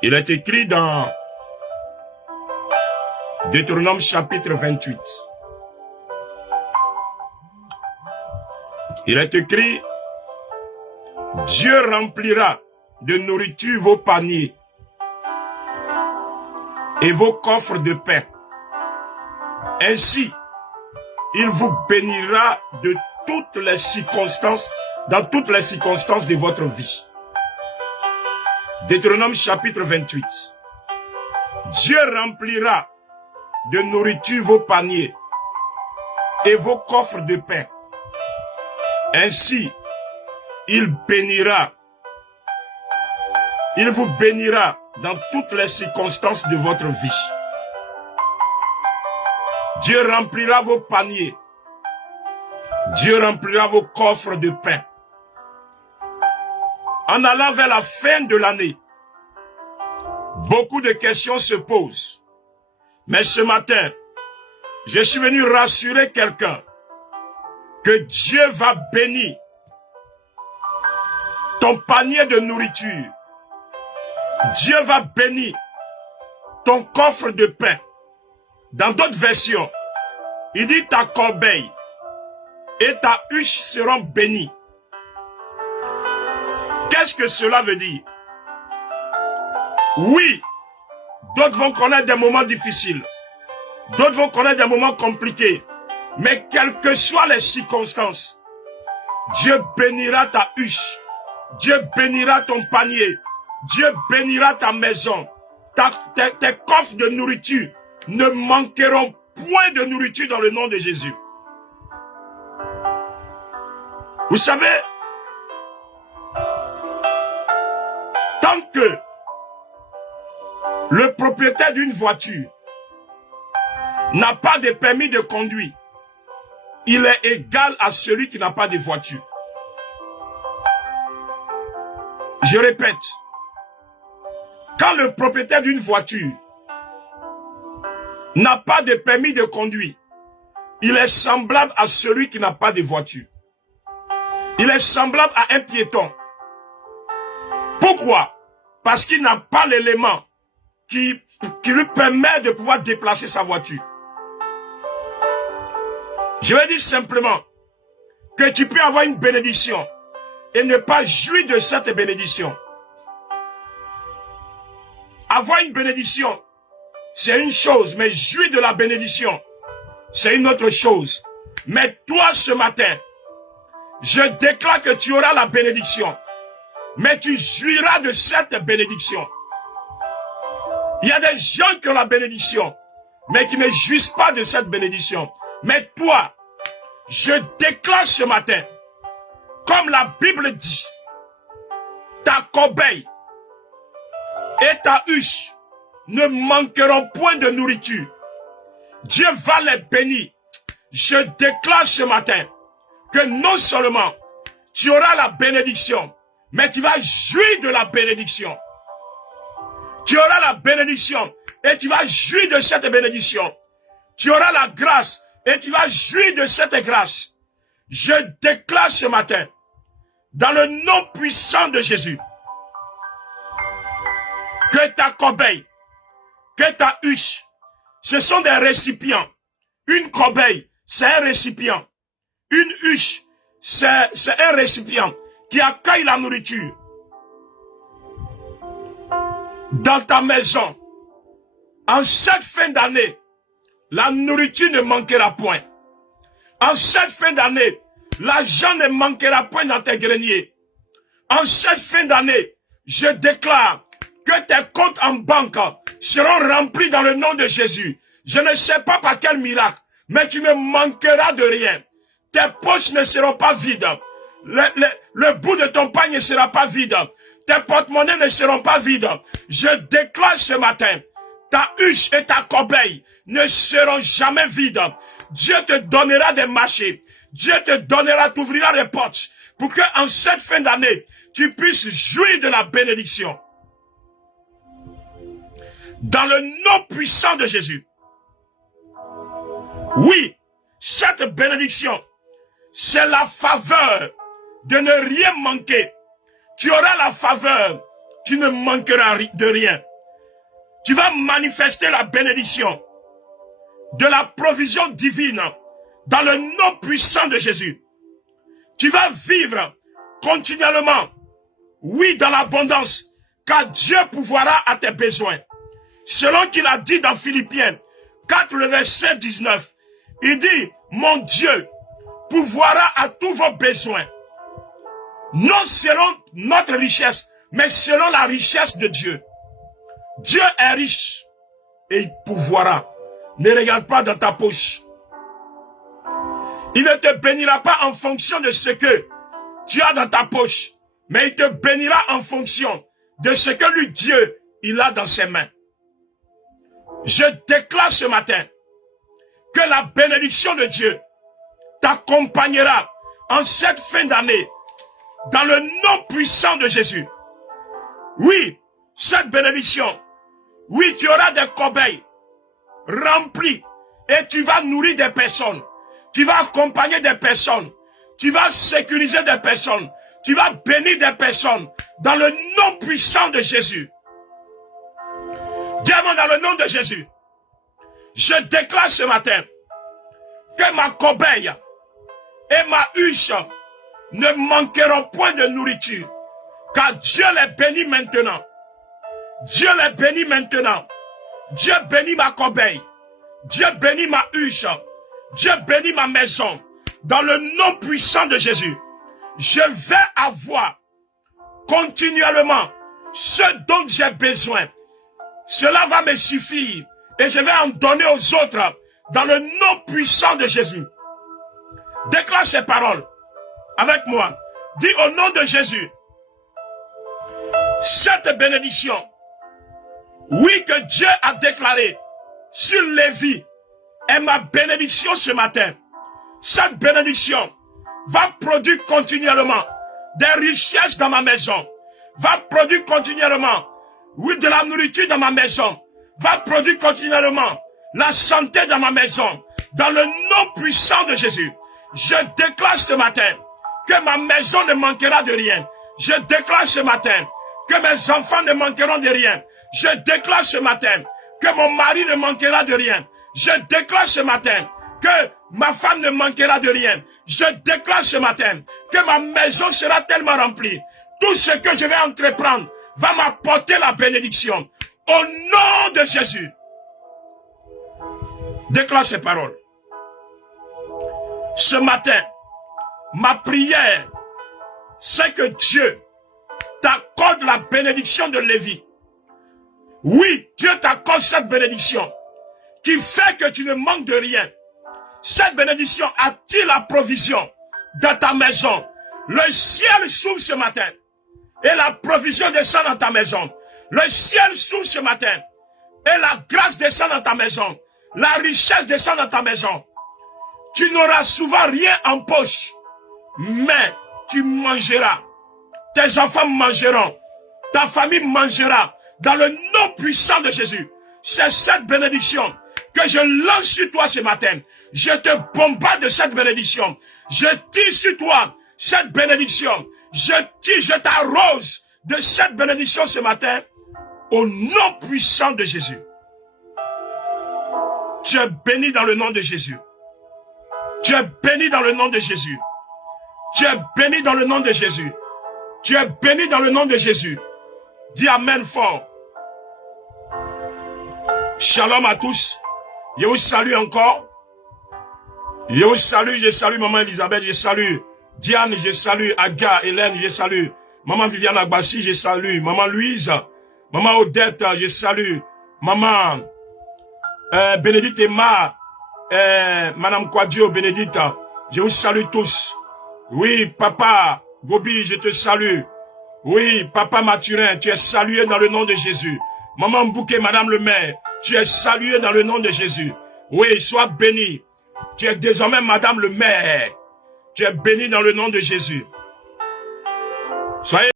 Il est écrit dans Deutéronome chapitre 28. Il est écrit, Dieu remplira de nourriture vos paniers et vos coffres de pain. Ainsi, il vous bénira de toutes les circonstances, dans toutes les circonstances de votre vie. Deutéronome chapitre 28. Dieu remplira de nourriture vos paniers et vos coffres de pain. Ainsi, il vous bénira dans toutes les circonstances de votre vie. Dieu remplira vos paniers. Dieu remplira vos coffres de pain. En allant vers la fin de l'année, beaucoup de questions se posent. Mais ce matin, je suis venu rassurer quelqu'un que Dieu va bénir ton panier de nourriture. Dieu va bénir ton coffre de pain. Dans d'autres versions, il dit ta corbeille et ta huche seront bénies. Qu'est-ce que cela veut dire? Oui, d'autres vont connaître des moments difficiles. D'autres vont connaître des moments compliqués. Mais quelles que soient les circonstances, Dieu bénira ta huche. Dieu bénira ton panier. Dieu bénira ta maison. Tes coffres de nourriture ne manqueront point de nourriture dans le nom de Jésus. Vous savez, tant que le propriétaire d'une voiture n'a pas de permis de conduire, il est égal à celui qui n'a pas de voiture. Je répète, quand le propriétaire d'une voiture n'a pas de permis de conduire, il est semblable à celui qui n'a pas de voiture. Il est semblable à un piéton. Pourquoi? Parce qu'il n'a pas l'élément qui lui permet de pouvoir déplacer sa voiture. Je vais dire simplement que tu peux avoir une bénédiction et ne pas jouir de cette bénédiction. Avoir une bénédiction, c'est une chose, mais jouir de la bénédiction, c'est une autre chose. Mais toi, ce matin, je déclare que tu auras la bénédiction, mais tu jouiras de cette bénédiction. Il y a des gens qui ont la bénédiction, mais qui ne jouissent pas de cette bénédiction. Mais toi, je déclare ce matin, comme la Bible dit, ta corbeille et ta huche ne manqueront point de nourriture. Dieu va les bénir. Je déclare ce matin que non seulement tu auras la bénédiction, mais tu vas jouir de la bénédiction. Tu auras la bénédiction et tu vas jouir de cette bénédiction. Tu auras la grâce et tu vas jouir de cette grâce. Je déclare ce matin, dans le nom puissant de Jésus, que ta corbeille, que ta huche, ce sont des récipients. Une corbeille, c'est un récipient. Une huche, c'est un récipient qui accueille la nourriture. Dans ta maison, en cette fin d'année, la nourriture ne manquera point. En cette fin d'année, l'argent ne manquera point dans tes greniers. En cette fin d'année, je déclare que tes comptes en banque seront remplis dans le nom de Jésus. Je ne sais pas par quel miracle, mais tu ne manqueras de rien. Tes poches ne seront pas vides. Le bout de ton pain ne sera pas vide. Tes porte-monnaies ne seront pas vides. Je déclare ce matin, ta huche et ta corbeille ne seront jamais vides. Dieu te donnera des marchés. Dieu te donnera, t'ouvrira des portes pour que en cette fin d'année, tu puisses jouir de la bénédiction. Dans le nom puissant de Jésus. Oui, cette bénédiction, c'est la faveur de ne rien manquer. Tu auras la faveur, tu ne manqueras de rien. Tu vas manifester la bénédiction de la provision divine dans le nom puissant de Jésus. Tu vas vivre continuellement, oui, dans l'abondance, car Dieu pourvoira à tes besoins. Selon qu'il a dit dans Philippiens 4, le verset 19, il dit, mon Dieu pourvoira à tous vos besoins, non selon notre richesse, mais selon la richesse de Dieu. Dieu est riche et il pourvoira. Ne regarde pas dans ta poche. Il ne te bénira pas en fonction de ce que tu as dans ta poche, mais il te bénira en fonction de ce que lui, Dieu, il a dans ses mains. Je déclare ce matin que la bénédiction de Dieu t'accompagnera en cette fin d'année dans le nom puissant de Jésus. Oui, cette bénédiction, oui, tu auras des corbeilles remplis et tu vas nourrir des personnes, tu vas accompagner des personnes, tu vas sécuriser des personnes, tu vas bénir des personnes dans le nom puissant de Jésus. Dis-moi dans le nom de Jésus, je déclare ce matin que ma corbeille et ma huche ne manqueront point de nourriture, car Dieu les bénit maintenant. Dieu les bénit maintenant. Dieu bénit ma corbeille. Dieu bénit ma huche. Dieu bénit ma maison. Dans le nom puissant de Jésus, je vais avoir continuellement ce dont j'ai besoin. Cela va me suffire et je vais en donner aux autres dans le nom puissant de Jésus. Déclare ces paroles avec moi. Dis au nom de Jésus, cette bénédiction, oui, que Dieu a déclaré sur Lévi, est ma bénédiction ce matin. Cette bénédiction va produire continuellement des richesses dans ma maison, va produire continuellement, oui, de la nourriture dans ma maison, va produire continuellement la santé dans ma maison, dans le nom puissant de Jésus. Je déclare ce matin que ma maison ne manquera de rien. Je déclare ce matin que mes enfants ne manqueront de rien. Je déclare ce matin que mon mari ne manquera de rien. Je déclare ce matin que ma femme ne manquera de rien. Je déclare ce matin que ma maison sera tellement remplie. Tout ce que je vais entreprendre va m'apporter la bénédiction. Au nom de Jésus. Déclare ces paroles. Ce matin, ma prière, c'est que Dieu t'accorde la bénédiction de Lévi. Oui, Dieu t'accorde cette bénédiction qui fait que tu ne manques de rien. Cette bénédiction attire la provision dans ta maison. Le ciel s'ouvre ce matin et la provision descend dans ta maison. Le ciel s'ouvre ce matin et la grâce descend dans ta maison. La richesse descend dans ta maison. Tu n'auras souvent rien en poche, mais tu mangeras. Tes enfants mangeront. Ta famille mangera. Dans le nom puissant de Jésus. C'est cette bénédiction que je lance sur toi ce matin. Je te bombarde de cette bénédiction. Je tire sur toi cette bénédiction. Je t'arrose de cette bénédiction ce matin. Au nom puissant de Jésus. Tu es béni dans le nom de Jésus. Tu es béni dans le nom de Jésus. Tu es béni dans le nom de Jésus. Tu es béni dans le nom de Jésus. Dis Amen fort. Shalom à tous. Je vous salue encore. Je salue Maman Elisabeth, je salue Diane, je salue Aga, Hélène, je salue Maman Viviane Agbassi, je salue Maman Louise, Maman Odette, je salue Maman Bénédicte Emma, Madame Quadio, Bénédicte, je vous salue tous. Oui, Papa Gobi, je te salue. Oui, Papa Mathurin, tu es salué dans le nom de Jésus. Maman Bouquet, Madame le maire, tu es salué dans le nom de Jésus. Oui, sois béni. Tu es désormais Madame le maire. Tu es béni dans le nom de Jésus. Soyez